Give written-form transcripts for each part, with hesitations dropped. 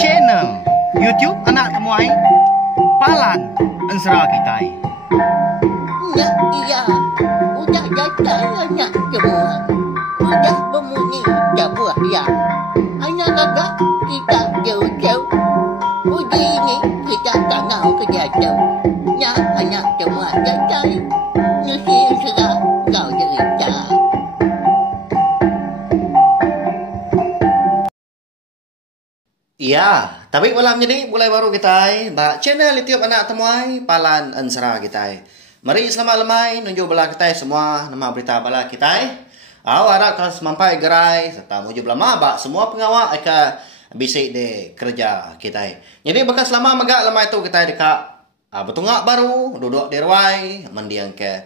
Channel YouTube Anak Temuai Palan Ensera Kitai. Ya, iya. Udah datang anak semua. Udah berbunyi sebuah ya. Anak kakak kita jauh-jauh. Uji ini kita tak mau kejatuh. Ya, anak semua datang. Nusi serah kau cerita. Iya, tapi malam ini mulai baru kita ba channel YouTube Anak Temuai Palan Ensera kita. Mari selamat lemai nunjuk bala kita semua nama berita bala kita. Harap kau semampai gerai serta muju lama ba semua pengawal akan bisik de kerja kita. Jadi bekas lama megak lemai tu kita dekat betungak baru duduk di ruai mendiang ke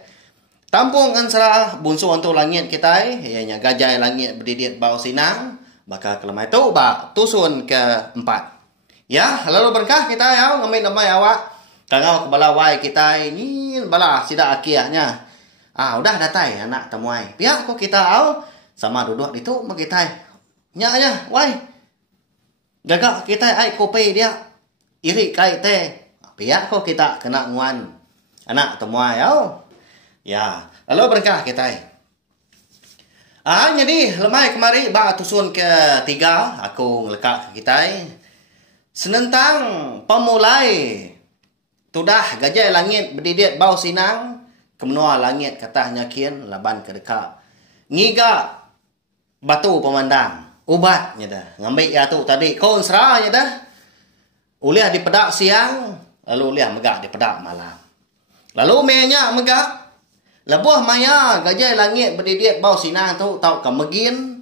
Tampung Ensera bunsu untuk langit kita ianya gajah langit berdidit bau sinang. Maka kelemah itu ba tusun keempat. Ya, lalu berkah kita ya ngambil nama awak. Kangau ke bala wai kita ini bala sida akiahnya. Udah datai anak temuai. Pihak kok kita sama duduk itu mak kita. Nya wai. Gagak kita ai kopi dia. Iri kai teh. Pihak kok kita kena nguan anak temuai ya. Lalu berkah kita. Jadi lemai kemari ba tusun ketiga aku ngelekat ke kita. Senentang pemulai tudah gajah langit berdidit bau sinang kemenua langit katanya kian laban ke dekat. Ngiga batu pemandang ubatnya dah. Ngambil ya tu tadi konsranya dah. Uliah di pedak siang lalu uliah megak di pedak malam. Lalu menya megak lebuh maya gajah langit berdidit bau sinang tu tau kemegin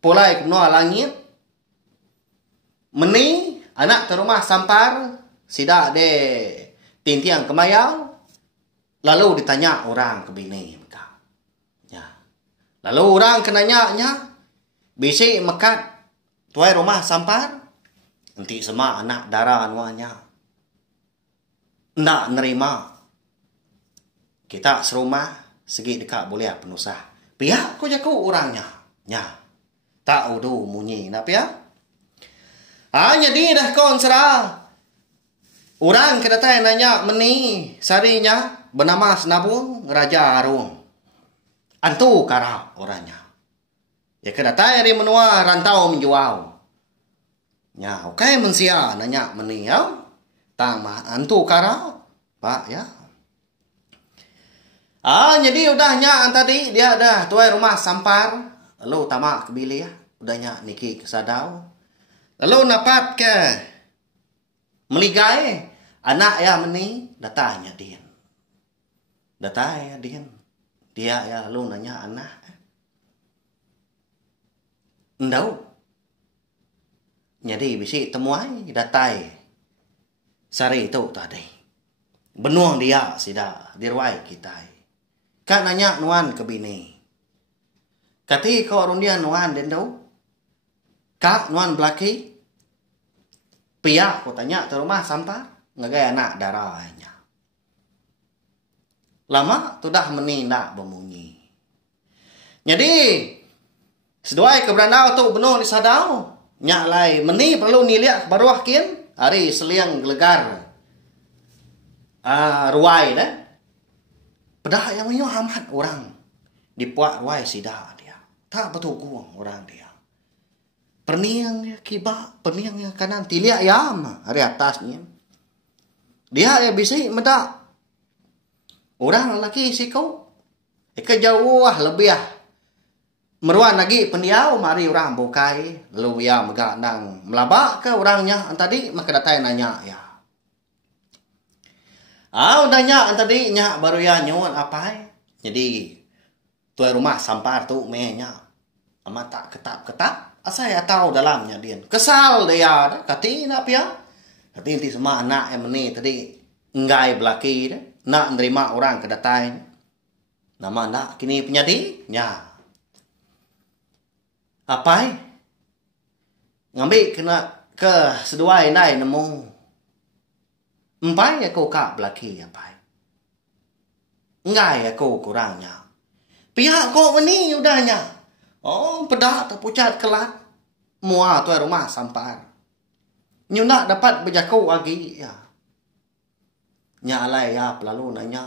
pulai kenua langit meni anak ke rumah sampar sidak de tintiang kemayau lalu ditanya orang ke bini ya. Lalu orang kenanya bisi mekat tuai rumah sampar nanti semua anak darah anuanya ndak nerima kita serumah segi dekat boleh penusah. Pihak ko jaku orangnya. Nya. Tak udu munyi nak pihak. Jadi dah kon serah. Orang kedatai nanya meni sarinya bernama Senabung Raja Arung. Antu karau orangnya. Ya kedatai dari menua rantau menjual. Nya, okey mensia nanya meni ya. Tama antu karau. Pak ya. Jadi udahnya tadi dia ada tuai rumah sampar. Lalu tamak ke bilik ya. Udahnya niki ke sadau. Lalu napat ke meligai. Anak ya meni. Datanya dia. Datanya dia. Dia ya lalu nanya anak. Ndau. Jadi bisi temuai datai. Sari itu tadi. Benuang dia sida dirwai kita. Kak nanya nuan ke bini. Kati kau rundian nuan den đâu? Kak nuan belaki? Pia aku tanya ke rumah sampah. Ngagai anak darahnya. Lama tu dah menindak bemunyi. Jadi seduai ke berandau tu benuh di sadau. Nyak lai meni perlu niliak baru akin. Hari seliang gelegar. Ruai dah. Pedah yang menyo amat orang dipuak ruai sida dia. Tak betul kuang orang dia. Perniang dia kibak, perniang yang kanan tiliak yam hari atasnya. Dia ya bisi medak. Orang lelaki si kau. Jauh lebih meruan lagi pendiau mari orang bukai lalu ya megak nang melabak ke orangnya tadi maka datai nanya ya. Udahnya tadi nya baru ya nyuan apa jadi tuai rumah sampar tu menya amat tak ketap asal ya tahu dalamnya dia kesal dia kati nak pia kati nanti semua anak yang meni tadi ngai belaki dah nak nerima orang kedatai nama nak kini penyadi nya apa ngambil kena ke seduai nai nemu empai aku kak belaki apa? Enggak aku kurangnya. Pihak kau ni udahnya. Pedak terpucat kelat. mua tuai rumah sampar. Nyu nak dapat berjaku lagi ya. Nya alai ya pelalu nanya.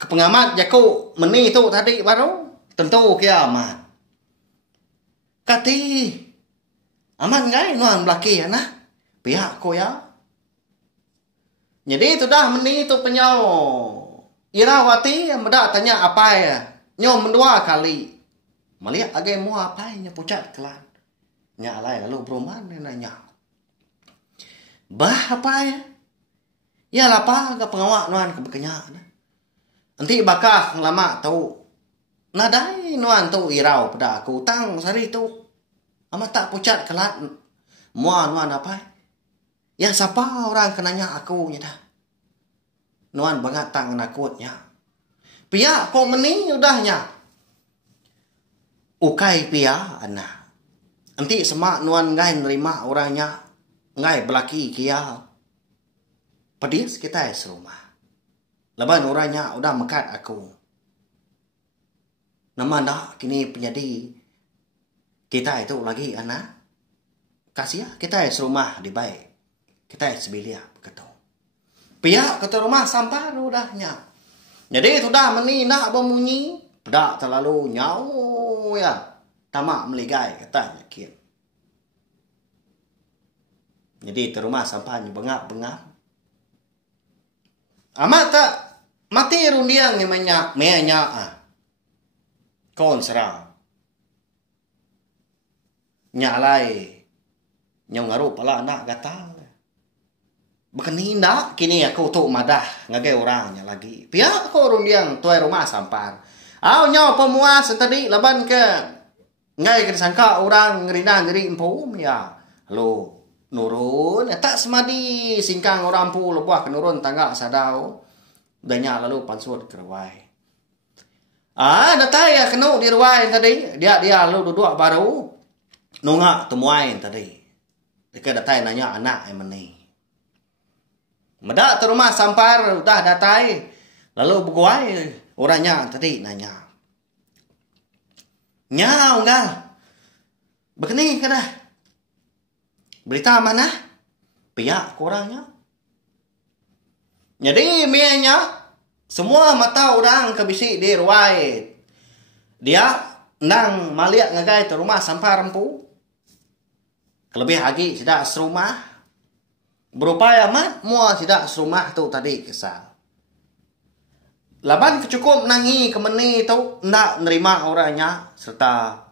Kepengamat jaku meni tu tadi baru tentu kiamat. Kati aman ngai nuan belaki ya nah. Pihak ko ya. Jadi itu dah meni tu penyau. Irawati yang beda tanya apa ya. Nyo mendua kali. Melihat agai mua apa nya pucat kelan. Nya alai lalu beruman nanya. Bah apa ya? Ya lapa ke pengawak nuan ke bekenya. Nanti bakah lama tahu. Nadai nuan tu irau pada aku tang sari tu. Amat tak pucat kelat. Mua nuan apa? Ya siapa orang kenanya aku nya dah. Nuan banget tang nakutnya. Pia kok meni udahnya. Ukai pia anak. Nanti semak nuan ngai nerima orangnya. Ngai belaki kia. Pedis kita serumah. Leban orangnya udah mekat aku. Nama dah kini penjadi. Kita itu lagi anak. Kasih ya kita serumah di baik. Kita sebilia begitu. Pihak kata rumah sampah udahnya. Jadi sudah meni nak bemunyi. Pedak terlalu nyau ya. Tamak meligai katanya kira. Jadi terumah sampahnya bengap-bengap. Amat tak mati rundiang ni banyak menya kon serang. Nyalai nyong ngaruh pala anak gatal. Bekeni ndak kini aku tu madah ngagai orangnya lagi. Pihak aku rundiang tuai rumah sampar. Au nyaw pemuas tadi laban ke ngai ke sangka orang ngerinang diri empu ya. Halo nurun tak semadi singkang orang pu lebuah ke nurun tangga sadau. Danya lalu pansut ke ruai. Datai ya kenu di ruai tadi. Dia lalu duduk baru. Nunga temuain tadi. Dekat datai nanya anak yang meni. Medak tu rumah sampar udah datai. Lalu berguai orangnya tadi nanya. Nyau enggak? Begini ke dah? Berita mana? Pihak kurangnya. Jadi mianya semua mata orang kebisik di ruai. Dia nang maliak ngagai tu rumah sampar rempu. Kelebih lagi tidak serumah. Berupaya mat mua tidak serumah tu tadi kesal. Laban kecukup nangi kemeni tu nak nerima orangnya serta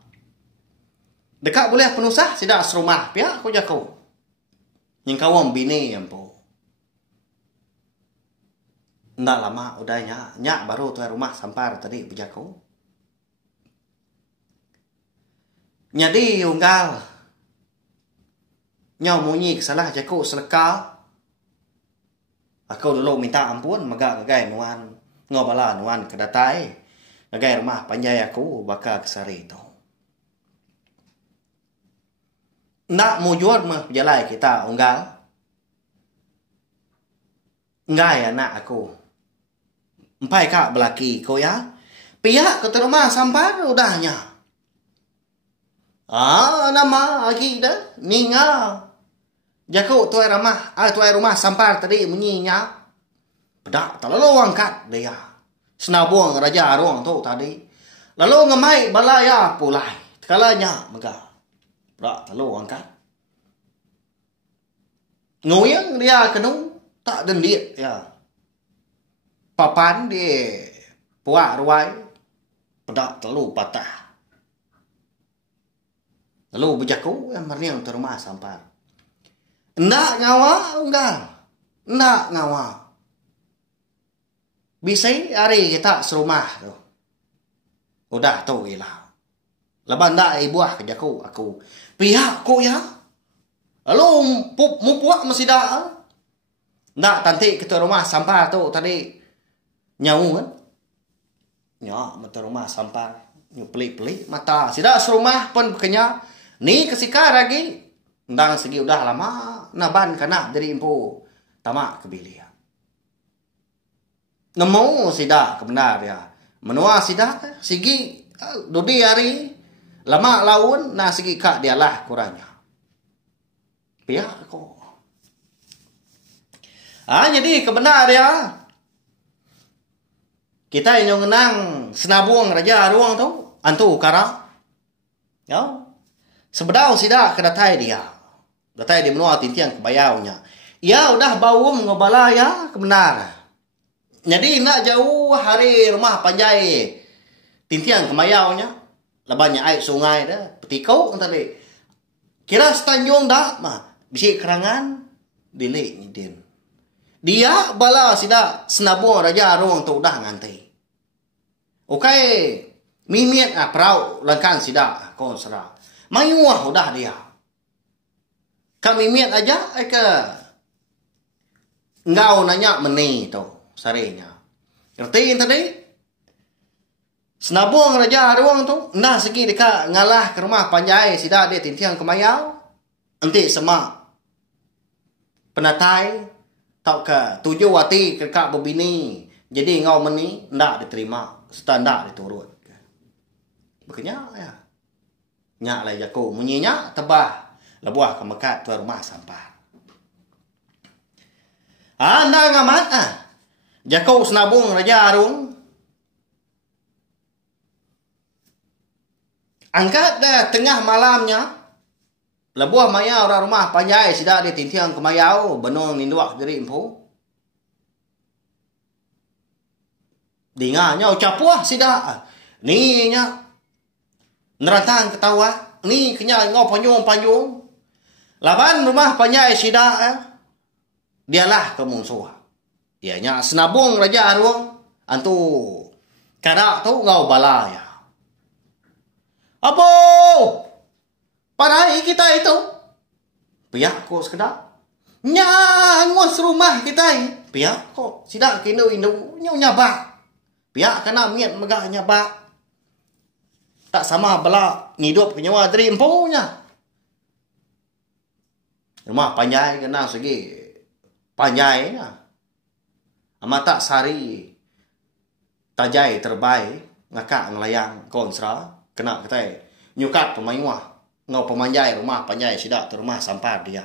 dekat boleh penusah tidak serumah pihak aku jaku. Yang kawam bini yang po. Ndak lama udahnya nyak baru tu rumah sampar tadi berjaku. Nyadi unggal. Nyau munyi kesalah jaku selekal. Aku dulu minta ampun magak gagai nuan ngobala nuan kedatai. Gagai rumah panjai aku bakal kesari itu. Nak mujur mah jalai kita unggal. Ngai anak aku. Empai kak belaki ko ya. Pihak ke rumah sampar udahnya. Nama lagi dah. Ninga. Jaku tuai rumah sampar tadi munyinya. Pedak terlalu angkat dia. Senabuang raja ruang tu tadi. Lalu ngemai balaya pulai. Kalanya megah. Pedak terlalu angkat. Nguyang dia kenu tak dendik ya. Papan dia puak ruai. Pedak terlalu patah. Lalu berjaku yang meriang ke rumah sampar. Ndak ngawa enggak. Ndak ngawa. Bisa hari kita serumah tu. Udah tu ilah. Leban ndak ibuah ke jaku aku. Pihak ko ya. Lalu mupuak masih dah. Ndak tanti ke rumah sampar tu tadi. Nyau kan. Nyak mata rumah sampar. Nyu pelik-pelik mata. Sida serumah pun bekenya. Ni kesikar lagi. Ndang segi udah lama. Naban kana dari impu. Tamak kebilia. Nemu sida kebenar ya. Menua sida. Sigi. Dudi hari. Lama laun na segi kak dialah kurangnya. Pihak ko. Jadi kebenar ya. Kita yang ngenang senabuang raja ruang tu, antu ukara. Ya. Sebedau sida kedatai dia. Datai dia menua tintiang kebayaunya. Ya udah baum ngobala ya kebenar. Jadi nak jauh hari rumah panjai tintiang kemayaunya. Labanya air sungai dah. Petikau tadi. Kira setanjung dah mah. Bisi kerangan dilik ni dia. Dia bala sida senabuang raja ruang tu dah ngantai. Okay. Mimiet perau langkan sida kon sera. Mayuah udah dia. Kami miet aja ke ngau nanya meni tu sarenya. Ngerti tadi? Senabuang raja ruang tu nah segi dekat ngalah ke rumah panjai sida dia tintiang kemayau. Enti semak penatai tau ke tujuh wati ke kak berbini. Jadi ngau meni ndak diterima, standar diturut. Bekenya ya. Nyak lah jaku munyinya tebah lebuah ke mekat tuan rumah sampah. Anda ngamat jaku senabung raja arung. Angkat dah tengah malamnya. Lebuah maya orang rumah panjai sida dia tintiang ke mayau benong ninduak diri empu. Dinganya ucapuah sida. Ni nya nerantang ketawa. Ni kenya ngau panjung. Laban rumah panjai sida dialah ke musuh. Ianya senabung raja arung antu kada tu ngau balaya. Apa? Parai kita itu. Pihak ko sekedar. Nya ngos rumah kita. Pihak ko sida kinu indu nyabak. Pihak kena miat megah nyabak. Tak sama bala hidup kenyawa dari empunya. Rumah panjai kena segi panjai na. Ama tak sari tajai terbaik ngakak ngelayang konsra kena ketai nyukat pemainwah ngau pemanjai rumah panjai sida tu rumah sampar dia.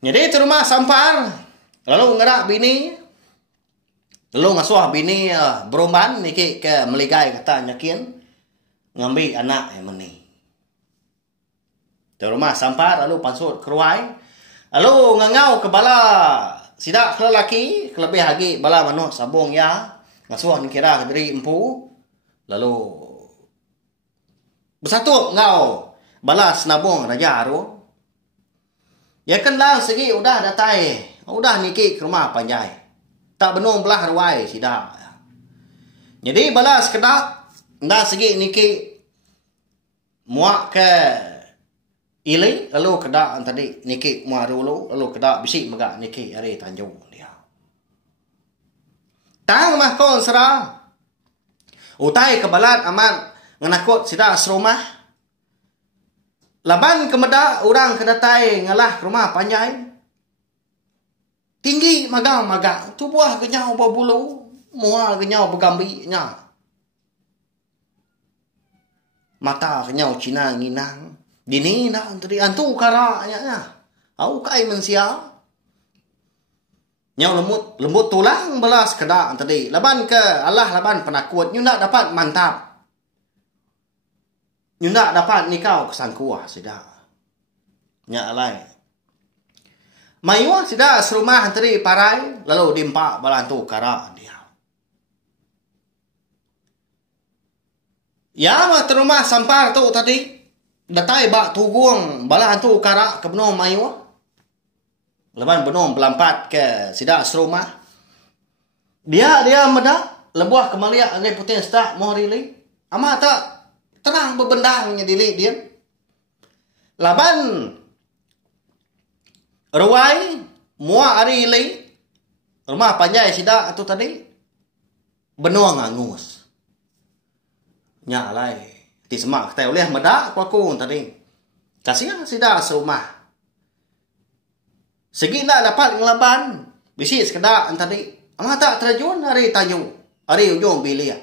Jadi tu rumah sampar lalu ngerak bini lalu ngasuh bini berumban niki ke meligai kata nyakin ngambil anak yang meni. Tu rumah sampar lalu pansut keruai lalu ngangau ke bala sida lelaki kelebih lagi bala manuh sabung ya ngasuh nikira ke diri empu lalu bersatu ngau balas nabung raja aru. Ya kenal segi udah datai. Udah niki ke rumah panjai. Tak benung belah ruai sida. Jadi balas kedak. Nda segi niki muak ke ili. Lalu kedak tadi niki muak dulu. Lalu kedak bisik megak niki hari Tanjung dia. Tang mah kon serang. Utai kebalat amat. Ngenakut sida serumah. Laban kemeda orang kedatai ngalah ke rumah panjai. Tinggi magang-magang. Tu buah kenyau berbulu. Mual kenyau bergambinya. Mata kenyau Cina nginang. Dini nak tadi antu karaknya. Au kai mensia. Nyau lembut tulang belas kedak tadi. Laban ke Allah laban penakut. Nyu nak dapat mantap. Nyu nak dapat nikau kesangkuah sida. Nya alai. Mayuah sida serumah tadi parai lalu dimpak balantu karak dia. Ya mah terumah sampar tu tadi datai bak tugung balantu karak ke benong mayuah. Leban benong belampat ke sida serumah. Dia medak lebuah kemaliak angai putih sedak mau rili. Ama tak terang berbendangnya dilik dia. Laban ruai mua ari li rumah panjai sida tu tadi benua ngangus. Nya lai ti semak teh oleh medak kuakun tadi. Kasih sida serumah. Segi nak dapat ngelaban bisi sekedak tadi. Ama tak terjun hari Tanjung, hari ujung bilia.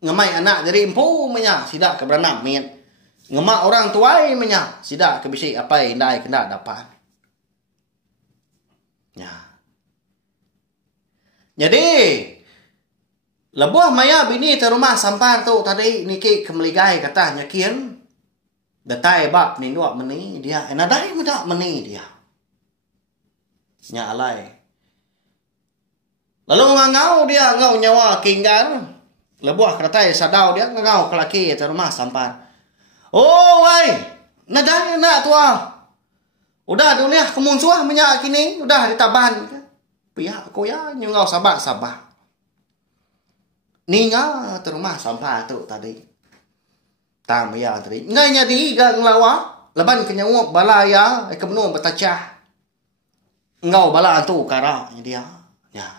ngemai anak dari empu menya sidak ke beranam mian. Ngemak orang tuai menya sidak ke bisi apa indai kena dapat. Ya. Jadi lebuah maya bini te rumah sampar tu tadi niki kemeligai kata nyakian. Datai bab ni dua meni dia enadai muda meni dia. Nya alai. Lalu ngau dia ngau nyawa kinggar. Lebuah keratai sadau dia ngau kelaki te rumah sampar. Oh wai, nadai nak tua. Udah dunia kemunsuah minyak kini, udah ditaban. Pihak ko ya nyungau sabak-sabak. Ninga terumah sampah tu tadi. Tam ya tadi. Ngai di ga nglawa, leban kenyawa balaya kemnu betacah. Ngau bala tu kara dia. Ya.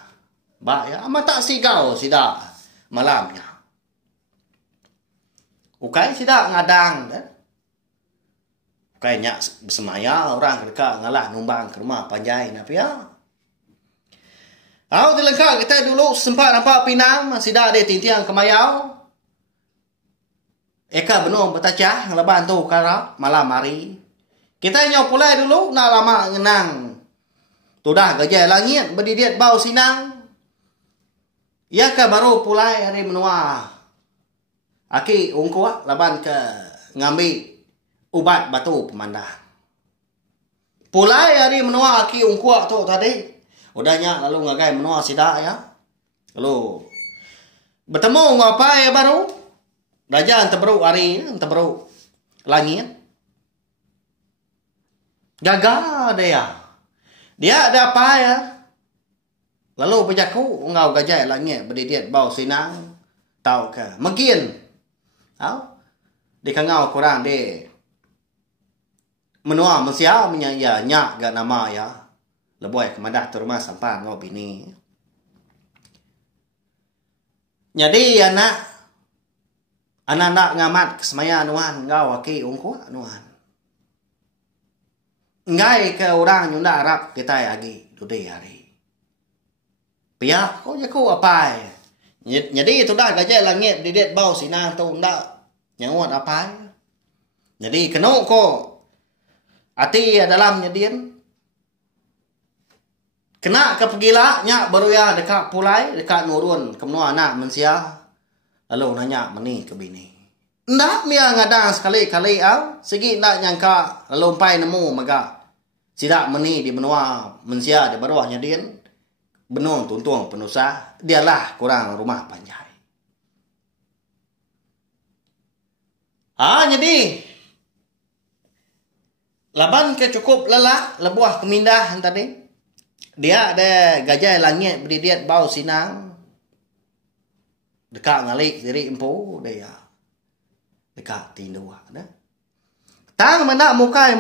Ba ya mata sigau sida malamnya. Ukai sida ngadang kan. Kayaknya bersemaya orang mereka ngalah numbang ke rumah panjai nak ya. Au dilengkap kita dulu sempat nampak pinang masih dah ada tintiang kemayau. Eka benar betacah ngelaban tu kara malam hari. Kita nyok pulai dulu nak lama ngenang. Tu dah gajah langit berdidiat bau sinang. Ya ke baru pulai hari menua. Aki ungkuat laban ke ngambil ubat batu pemandang. Pulai hari menua aki ungkuak tu tadi. Udahnya lalu ngagai menua sidak ya. Lalu bertemu ngapai baru. Raja terbaru hari terbaru langit. Gagal dia. Dia ada apa ya? Lalu pejaku ngau gajah langit berdidiat bau sinang. Tahu ke? Mungkin. Tahu? Di kangau kurang dia. Menua manusia menyaya nyak gak nama ya. Lebuai kemadah tu rumah sampah ngau bini. Jadi anak ngamat kesemaya nuan ngau aki ungku nuan. Ngai ke orang nyunda Arab kita lagi dudai hari. Pihak kau jaku apa? Jadi itu dah gajah langit didiat bau sinang tu ndak nyawat apa? Jadi kena ko ati dalam nyedian. Kena ke pegila nyak baru ya dekat pulai dekat nurun kemenua anak mensia. Lalu nanya meni ke bini. Ndak mia ngadang sekali-kali au segi ndak nyangka lalu pai nemu maga. Sidak meni di benua mensia di bawah nyedian. Benung tuntung penusa dialah kurang rumah panjai. Jadi laban ke cukup lelah lebuah kemindah tadi. Dia ada gajah langit berdidiat bau sinang. Dekat ngalik diri empu dia. Dekat tindua dah. Tang mana mukai.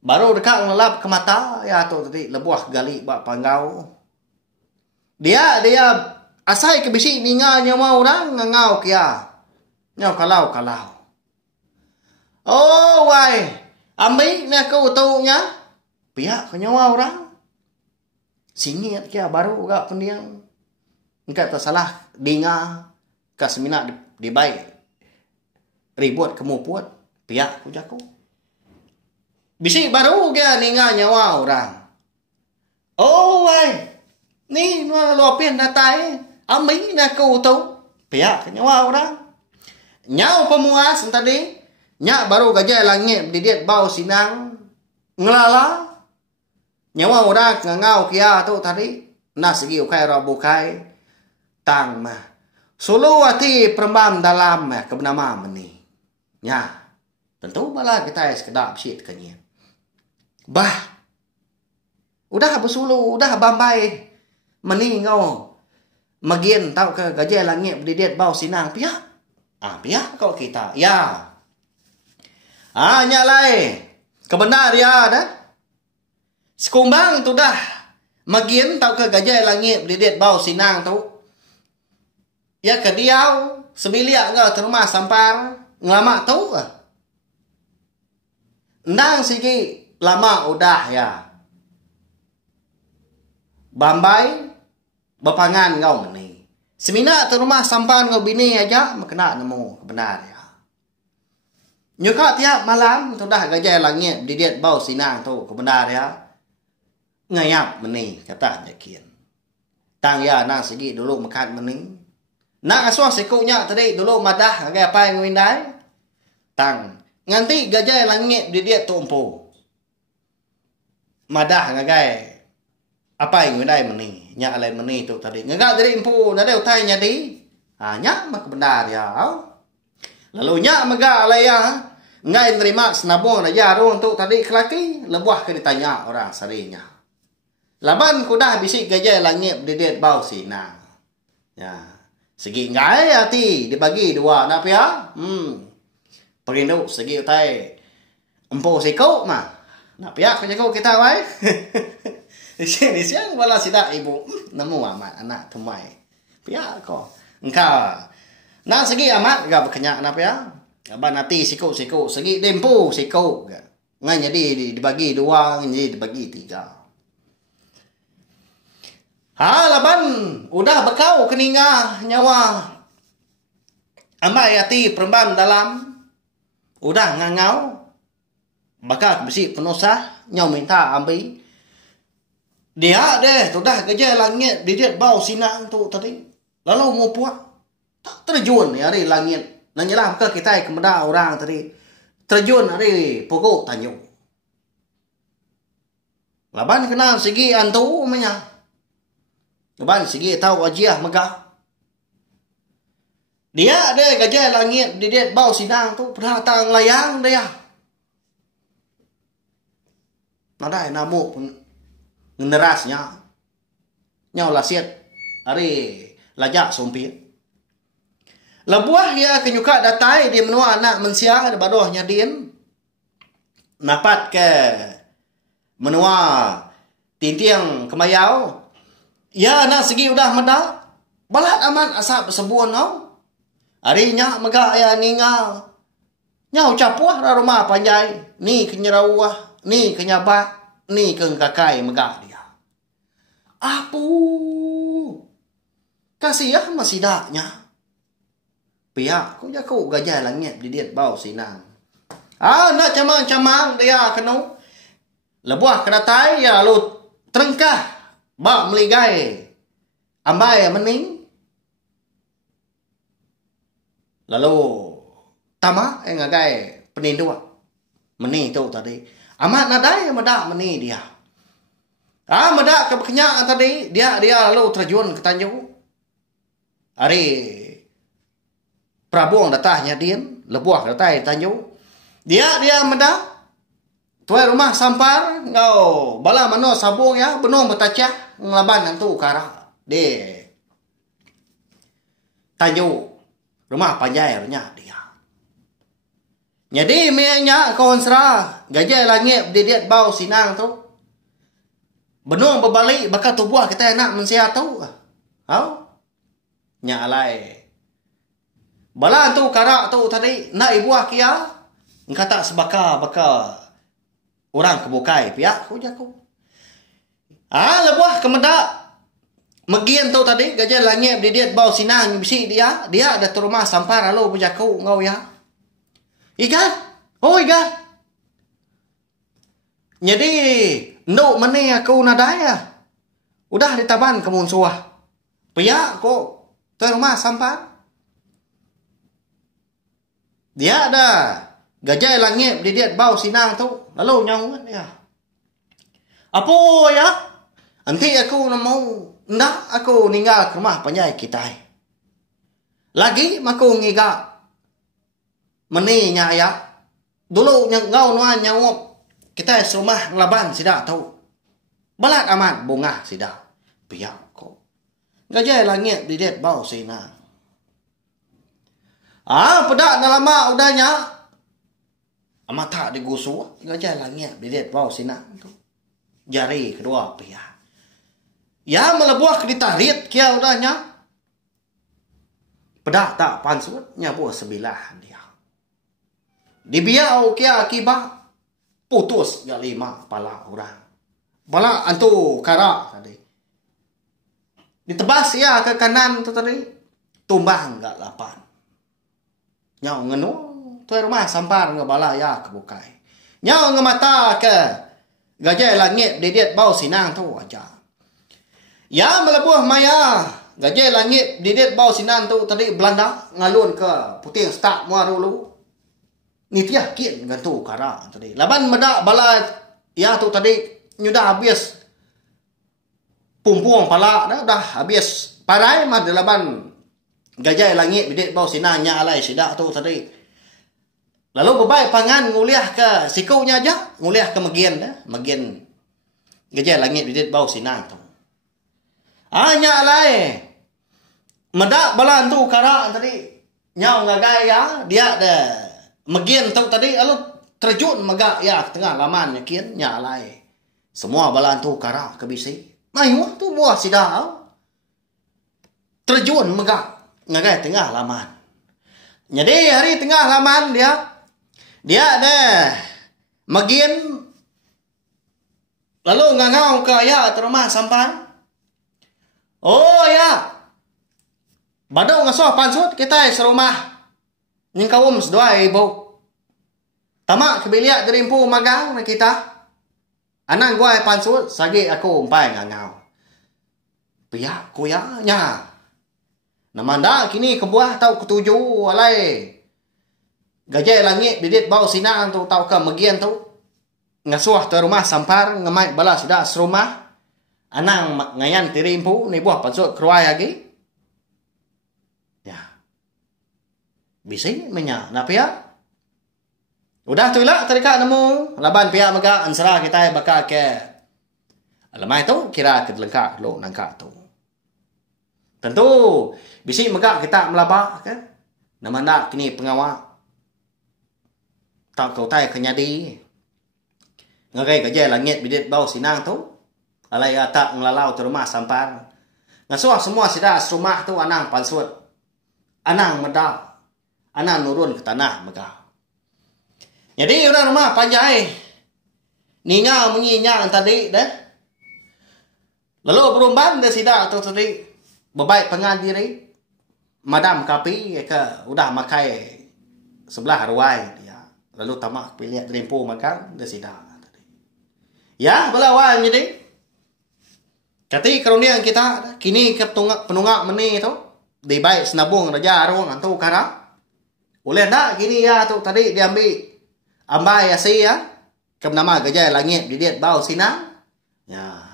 Baru dekat ngelap ke mata ya tu tadi lebuah gali bak panggau. Dia asai ke bisi ninga nyawa orang ngau kia. Nyau kalau. Oh wai, ambil nak kau tahu nya? Pihak kenyawa orang. Singit kia baru gak pendiang. Engkau tak salah dinga kasmina di baik. Ribut kemupuat pihak kujaku. Bisi baru dia ninga nyawa orang. Oh wai. Ni luapin datai. Ambil nak kau tahu. Pihak nyawa orang. Nyau pemuas tadi. Nyak baru gajah langit didiat bau sinang. Ngelala. Nyawa orang ngau kia tu tadi. Nas segi ukai rabukai. Tang mah. Sulu hati perembam dalam kebenama meni. Ya. Tentu bala kita sekedap syit kenya. Bah. Udah bersulu, udah bambai. Meni ngau. Magin tahu ke gajah langit berdidiat bau sinang. Pihak. Pihak kau kita. Ya. Nyalai. Kebenar ya dah. Sekumbang tu dah. Magin tahu ke gajah langit berdidiat bau sinang tu. Ya ke diau. Semiliak ngau terumah sampar. Ngelamak tu. Ndang sigi. Lama udah ya. Bambai. Berpangan ngau meni. Semina tu rumah sampan ngau bini aja makna nemu benar ya. Nyuka tiap malam tu dah gajah langit didiet bau sinang tu kebenar ya. Ngayap meni kata nyakin. Tang ya nang segi dulu makan meni. Nak asuh sikunya tadi dulu madah gaya apa yang windai. Tang nganti gajah langit didiet tu empu. Madah ngagai apa yang windai meni. Nya alai meni tu tadi. Ngagak dari empu nade utai nyadi. Nya mak benar ya. Lalu nya maga alai ya. Ngai nerima senabung aja arung tu tadi kelaki. Lebuah ke ditanya orang sarinya. Laban kudah bisik gajah langit didiet bau sinang. Ya. Segi ngai hati dibagi dua nak ya. Perindu segi utai empu sikau mah. Nak piak kau kita wai. Di sini siang wala sidak ibu nemu amat anak temai. Piak ko. Engkau. Nak segi amat gak berkenyak nak ya. Abang nanti sikau segi dempu sikau. Ngan jadi dibagi dua, jadi dibagi tiga. Laban udah bekau keninga nyawa. Ambai hati perempuan dalam udah ngangau. Bakal besi penosah nyau minta ambil. Dia deh tu dah gajah langit didiet bau sinang tu tadi. Lalu mau puak tak terjun hari langit. Nanyalah ke kita kepada orang tadi. Terjun hari pokok tanjung. Laban kenal segi antu namanya. Laban segi tahu ajiah megah. Dia ada gajah langit didiet bau sinang tu pendatang layang dia. Nada namu pun ngerasnya. Nyau lasiat hari lajak sompit. Lebuah ya kenyuka datai di menua anak mensia ada badohnya din. Napat ke menua tintiang kemayau. Ya anak segi udah medal. Balat aman asap sebuan no. Harinya megak ya ningal. Nyau capuah ra rumah panjai. Ni kenyerawah, ni kenyabak, ni kengkakai megak dia. Apu. Kasih ya masih daknya. Pihak ku jaku gajah langit didiet bau sinang. Nak camang-camang dia kenu. Lebuah kedatai ya lalu terengkah. Bak meligai. Ambai mening. Lalu tama ngagai penindua. Meni tu tadi. Amat nadai medak meni dia. Medak kekenyak tadi. Dia lalu terjun ke tanjung. Hari Prabuang datahnya din. Lebuah datai tanjung. Dia medak. Tuai rumah sampar. Ngau bala mano sabung ya. Benung bertacah. Ngelaban nantu kara. Di tanjung. Rumah panjai runya dia. Jadi mianya kawan serah. Gajah langit didiet bau sinang tu. Benung berbalik. Bakal tubuh kita nak mensihat tu. Nya alai. Bala tu karak tu tadi. Nak ibuah kia. Engkau tak sebaka orang kebukai. Piak ku jaku. Lebuah kemedak. Megien tu tadi. Gajah langit didiet bau sinang. Bisi dia. Dia ada tu rumah sampar. Lalu berjaku. Ngau ya. Ikan. Ikan. Jadi. Nduk meni aku nadaya. Udah ditaban kemun suah. Piak ku. Tu rumah sampar. Dia ada gajah langit didiet bau sinang tu. Lalu nyawa dia. Apa ya? Nanti aku nak mau. Ndak aku ninggal ke rumah panjai kita. Lagi aku ngigak. Meni ya. Dulu ngau nuan nyawop. Kita serumah ngelaban sidak tahu. Balat amat bunga sidak. Piak ko. Gajah langit didiet bau sinang. Pedak dah lama udahnya. Amat tak digusuh. Gajah langit didiet bau sinang tu. Jari kedua pihak. Ya melebuah ke ditarit kia udahnya. Pedak tak pansut. Nyabuh sebilah dia. Dibiau kia akibat. Putus ya 5 kepala orang. Bala antu karak tadi. Ditebas ya ke kanan tu tadi. Tumbang ke lapan. Nyau ngenu. Tuai rumah sampar ke bala ya ke bukai. Nyau ngemata ke gajah langit didiet bau sinang tu aja. Ya melebuh maya. Gajah langit didiet bau sinang tu tadi Belanda ngalun ke puting stak mua dulu. Ni tiah kian gantu kara tadi. Laban medak bala ya tu tadi nyudah habis pumpuang pala dah habis parai mah laban gajah langit didiet bau sinang nya alai sidak tu tadi. Lalu bebai pangan nguliah ke sikunya aja, nguliah ke magian dah, magian gajah langit didiet bau sinang tu. Nya alai medak bala tu kara tadi nyau ngagai ya dia ada magian tu tadi lalu terjun megak ya tengah laman yakin nya alai. Semua bala tu kara ke bisi. Mai tu buah sidau. Terjun megak ngagai tengah laman. Jadi hari tengah laman dia ada magian lalu ngangau ke ya terumah sampan. Oh ya. Badau ngasuh pansut kita serumah. Ning kawum sedua ibu. Tamak kebiliak derimpu magang na kita. Anang gua pansut sagi aku umpai ngangau. Piak kuya nya. Namanda kini kebuah tau ketujuh alai. Gajah langit didiet bau sinang tu tau ke magian tu. Ngasuh tu rumah sampar ngemai bala sudah serumah. Anang ngayan tirimpu ni buah pansut keruai lagi. Ya. Bising menya na pia. Udah tu lah tadi kak nemu laban pia mega ansara kita bakal ke alamai tu kira ke lengkap lo nangka tu. Tentu bising mega kita melabak kan. Nama nak kini pengawal. Tak kau tay kenyadi. Ngagai gajah langit bidet bau sinang tu. Alai atak ngelalau tu rumah sampar. Ngasuh semua sidah rumah tu anang pansut. Anang medak. Anang nurun ke tanah megah. Jadi orang rumah panjai. Ninga menyinyang tadi dah. Lalu berumban dah sidak tu tadi. Bebaik pengadiri. Madam kapi ke udah makai sebelah ruai dia. Lalu tamak pilih derimpu makan dah sidak tadi. Ya, belawan jadi. Kati karunia kita kini ke penunggak meni tu di baik senabung raja arung antu kara. Oleh ndak kini ya tu tadi diambil ambai asi ya ke nama gajah langit didiet bau sinang. Ya.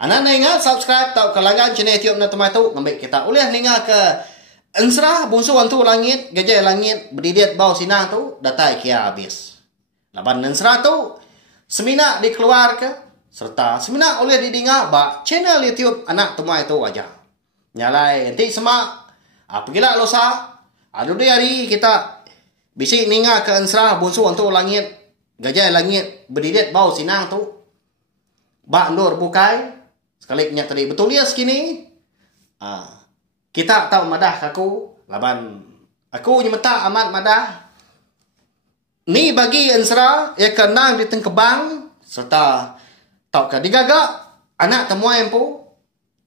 Anak ingat subscribe tau kalangan channel YouTube na tu ngambil kita. Oleh ninga ke ensra bungsu antu langit gajah langit berdidiet bau sinang tu datai kia habis. Laban ensra tu semina dikeluar ke serta semina oleh didinga ba channel YouTube anak temui itu aja. Nyalai nanti semak apabila losa adu hari kita bisi ninga ke ensra bunsu untuk langit gajah langit berdidiet bau sinang tu ba ndor bukai sekaliknya tadi betul ya sekini kita tahu madah aku laban aku nyemeta amat madah ni bagi ensra ya kenang di tengkebang serta tau ka digagak anak temuan empu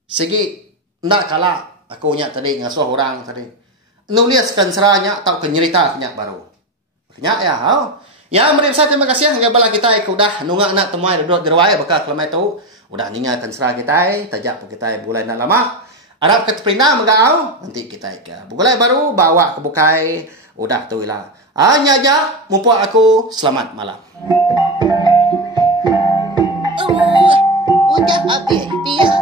segi ndak kalah aku nya tadi ngasuh orang tadi nuliskan seranya tau ke nyerita nya baru nya ya ya mari saya terima kasih hangga bala kita udah nungak anak temuan duduk derwai bakal kelama itu udah ninggalkan serah kita tajak kita bulan nak lama Arab ke terpindah megau nanti kita ke bulan baru bawa ke bukai udah tu lah hanya aja mumpuk aku selamat malam. Udah habis dia.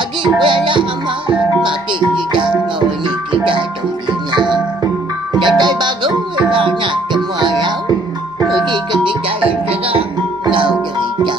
Agi bela amat. Mati tidak ngawini tidak tulinya. Jadai baru banyak semua rau. Pergi ke tidak serang. Ngau derita.